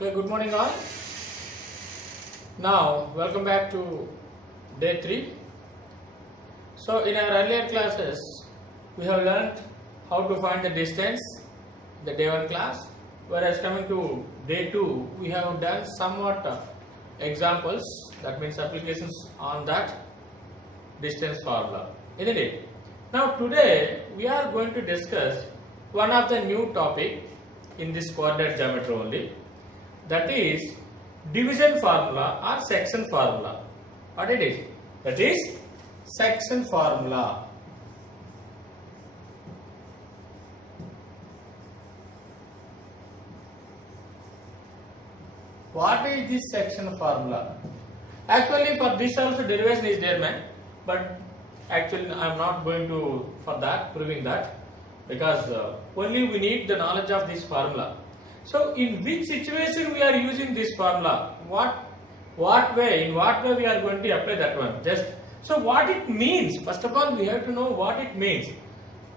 Okay, good morning all. Now, welcome back to day 3. So, in our earlier classes, we have learnt how to find the distance, the day 1 class, whereas coming to day 2, we have done somewhat examples, that means applications on that distance formula, isn't it? Now, today, we are going to discuss one of the new topic in this coordinate geometry only, that is division formula or section formula. What it is? That is section formula. What is this section formula? Actually, for this also derivation is there, man, but actually I am not going to for that proving that, because only we need the knowledge of this formula. So, in which situation we are using this formula? In what way we are going to apply that one? Just so what it means. First of all, we have to know what it means.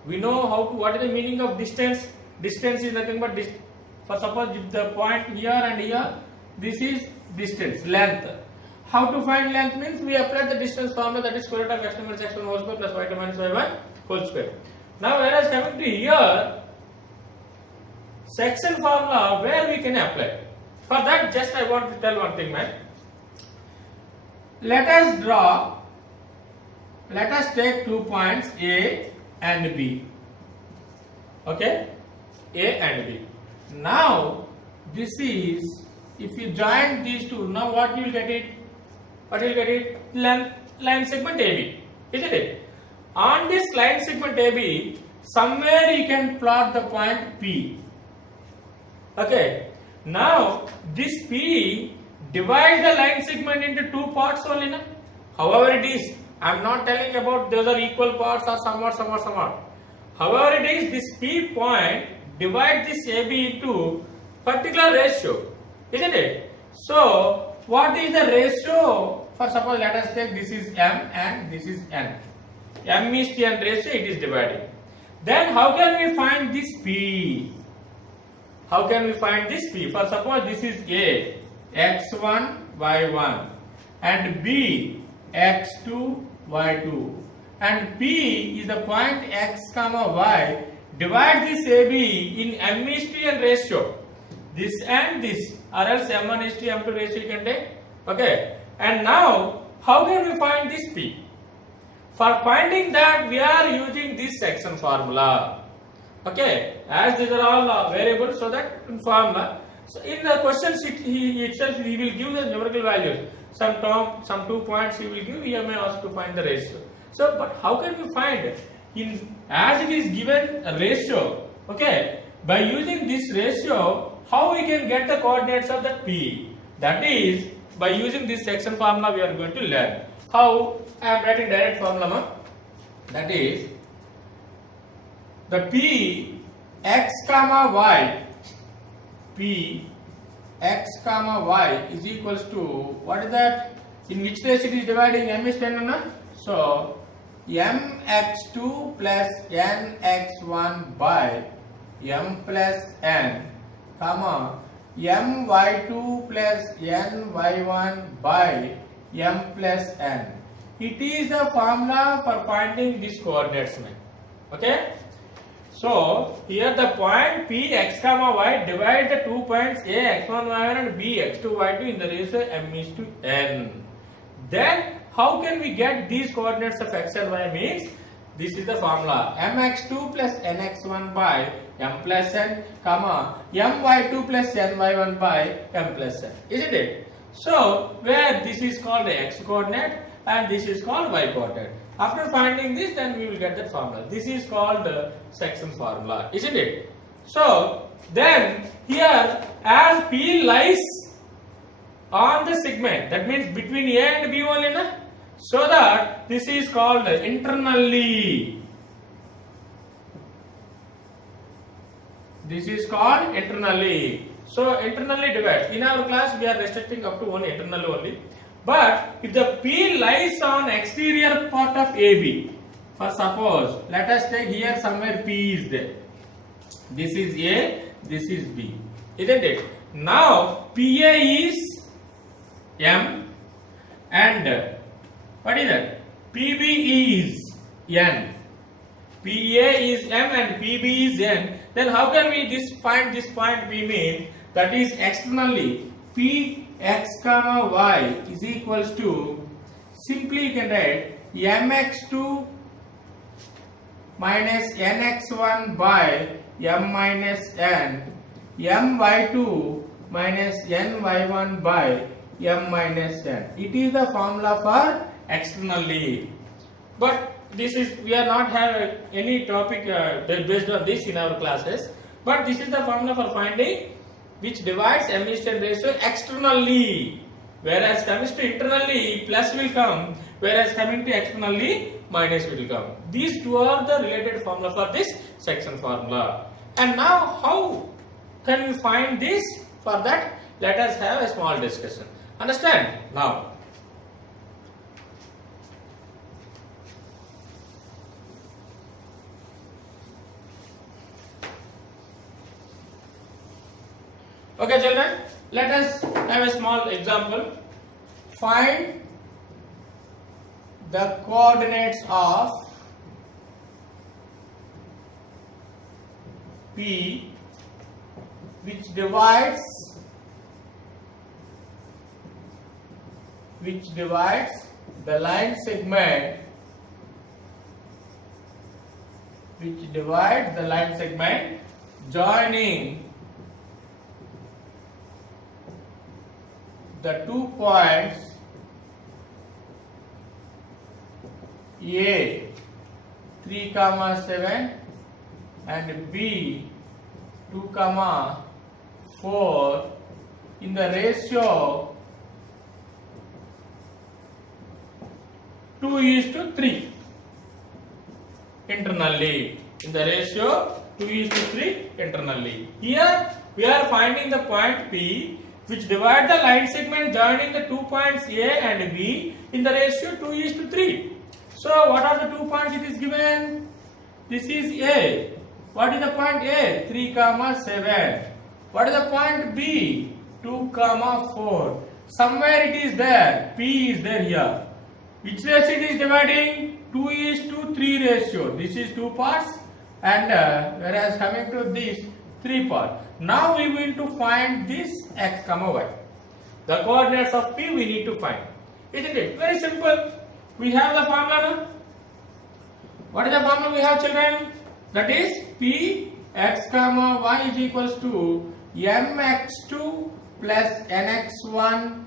We know what is the meaning of distance. Distance is nothing but for suppose if the point here and here, this is distance, length. How to find length means we apply the distance formula, that is square root of x minus x1 whole square plus y2 minus y1 whole square. Now, whereas coming to here, section formula where we can apply. For that, just I want to tell one thing, man. Let us take 2 points A and B. Okay, A and B. Now, this is, if you join these two, now what you will get it? What you will get it? Line segment AB, isn't it? On this line segment AB, somewhere you can plot the point P. Okay. Now, this P divides the line segment into 2 parts only. Na? However it is, I am not telling about those are equal parts or somewhat. However it is, this P point divides this AB into particular ratio, isn't it? So, what is the ratio? For suppose let us take this is M and this is N. M is to N ratio, it is dividing. Then how can we find this P? How can we find this P? For suppose this is A, x1, y1, and B, x2, y2, and P is the point x comma y. Divide this AB in M is to N ratio. This and this, or else M1 is to M2 ratio you can take. Okay. And now, how can we find this P? For finding that, we are using this section formula. Okay, as these are all variables, so that in formula. So in the question sheet, he will give the numerical values. Some 2 points he will give. He may ask to find the ratio. So, but how can we find it? As it is given a ratio? Okay, by using this ratio, how we can get the coordinates of that P? That is by using this section formula we are going to learn. How? I am writing direct formula. That is the P x comma y, P x comma y is equals to, what is that? In which case it is dividing? M is 10, no? So mx2 plus nx1 by m plus n, comma my2 plus ny1 by m plus n. It is the formula for finding these coordinates. Okay. So, here the point P x comma y divide the 2 points A x1 y1 and B x2 y2 in the ratio m is to n. Then, how can we get these coordinates of x and y means? This is the formula mx2 plus nx1 by m plus n, comma my2 plus ny1 by m plus n. Isn't it? So, where this is called the x coordinate and this is called y coordinate. After finding this, then we will get that formula. This is called section formula, isn't it? So, then here as P lies on the segment, that means between A and B only, na? So that this is called internally. This is called internally. So, internally divides. In our class, we are restricting up to one internal only. But if the P lies on exterior part of AB, for suppose, let us take here somewhere P is there. This is A, this is B. Isn't it? Now PA is M and what is that? PB is N. PA is M and PB is N. Then how can we find this point we mean? That is externally Px comma y is equals to, simply you can write mx2 minus nx1 by m minus n, my2 minus ny1 by m minus n. It is the formula for externally. But this is, we are not having any topic based on this in our classes. But this is the formula for finding which divides M:N ratio externally. Whereas comes to internally, plus will come. Whereas coming to externally, minus will come. These two are the related formula for this section formula. And now how can we find this? For that, let us have a small discussion. Understand? Now, okay children, let us have a small example. Find the coordinates of P which divides the line segment joining the 2 points A 3, 7 and B 2, 4 in the ratio 2:3 internally. In the ratio 2:3 internally. Here we are finding the point P which divide the line segment joining the 2 points A and B in the ratio 2:3. So what are the 2 points it is given? This is A. What is the point A? 3, 7. What is the point B? 2, 4. Somewhere it is there. P is there here. Which ratio it is dividing? 2:3 ratio. This is 2 parts and whereas coming to this 3 parts. Now we will to find this x, y. The coordinates of P we need to find. Isn't it? Very simple. We have the formula now. What is the formula we have, children? That is P x, y is equals to mx2 plus nx1